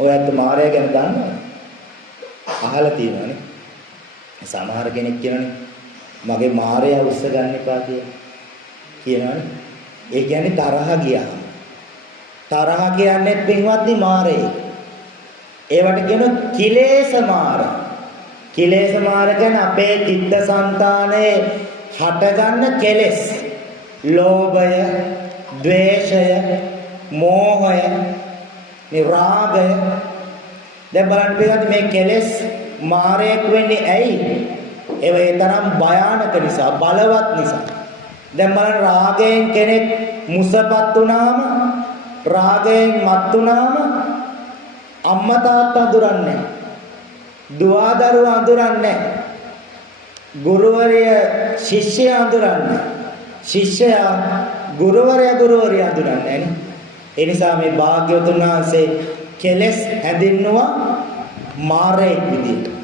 ඔයත් මාරය ගැන දන්නවද? අහලා තියෙනවනේ. සමහර කෙනෙක් කියනනේ මගේ මාරය උස්ස ගන්න එපා කියලා. කියනවනේ. ඒ කියන්නේ තරහ ගියාම. තරහ කියන්නේ පින්වත්නි මාරේ. ඒවට කියන කිලේශ මාර. කිලේශ මාර කියන්නේ අපේ චිත්තසංතානයේ හටගන්න කෙලෙස්. ලෝභය, ද්වේෂය, මෝහය, නිරාගය. දැන් බලන්න පිළිගන්න මේ කෙලෙස් මාරයක් වෙන්නේ ඇයි? ඒ තරම් භයානක නිසා, බලවත් නිසා. දැන් බලන්න රාගයෙන් කෙනෙක් මුසපත් වුණාම, රාගයෙන් මත් වුණාම අම්මා තාත්තා අඳුරන්නේ නැහැ. දුව දරුවා අඳුරන්නේ නැහැ. ගුරුවරයා ශිෂ්‍යයා අඳුරන්නේ නැහැ. ශිෂ්‍යයා ගුරුවරයා අඳුරන්නේ නැහැ. ඒ නිසා මේ භාග්‍යවතුන් වහන්සේ කෙලෙස් හැඳින්නුවා මාරයෙක් විදියට.